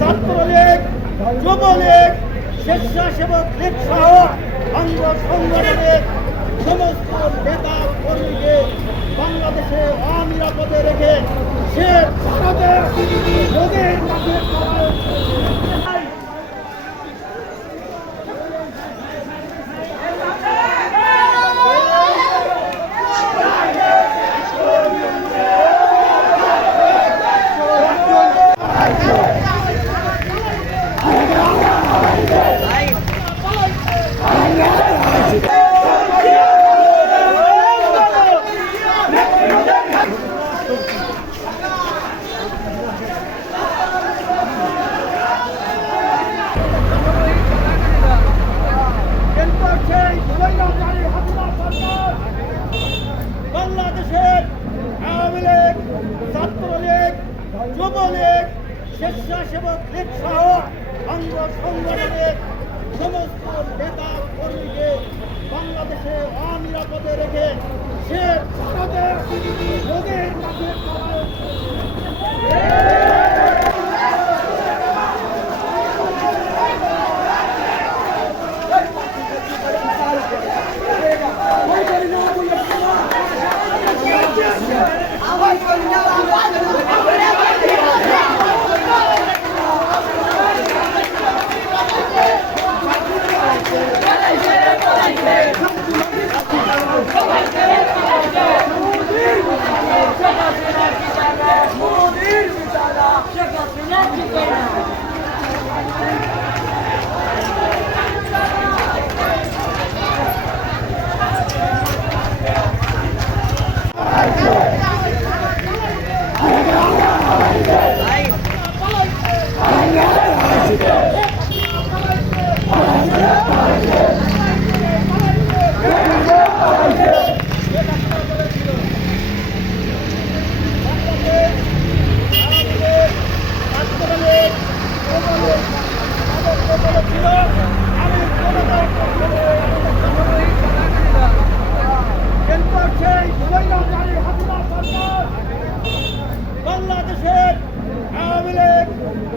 ছাত্রলীগ, যুবলীগ, স্বেচ্ছাসেবক লীগ সহ অঙ্গ সংগঠনের সমস্ত নেতা কর্মীকে বাংলাদেশে অনিরাপদে রেখে সে ভারতের মোদীর কাছে যুবলীগ, স্বেচ্ছাসেবক লীগ সহ অঙ্গ সংগঠনের সমস্ত নেতা কর্মীকে বাংলাদেশে অনিরাপদে রেখে সে ভারতের মোদীর কাছে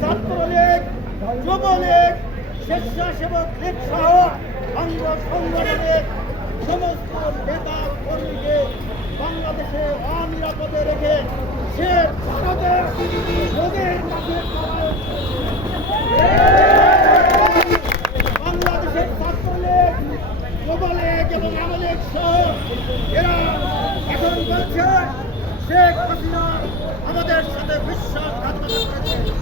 ছাত্রলীগ, যুবলীগ, স্বেচ্ছাসেবক লীগ সহ অঙ্গ সংগঠনের সমস্ত নেতা কর্মীকে বাংলাদেশে অনিরাপদে রেখে সে ভারতের মোদীর কাছে বাংলাদেশের ছাত্রলীগ, যুবলীগ এবং আমলীগ সহ এরা এখন বলছে শেখ হাসিনা আমাদের সাথে বিশ্বাসঘাতকতা করেছে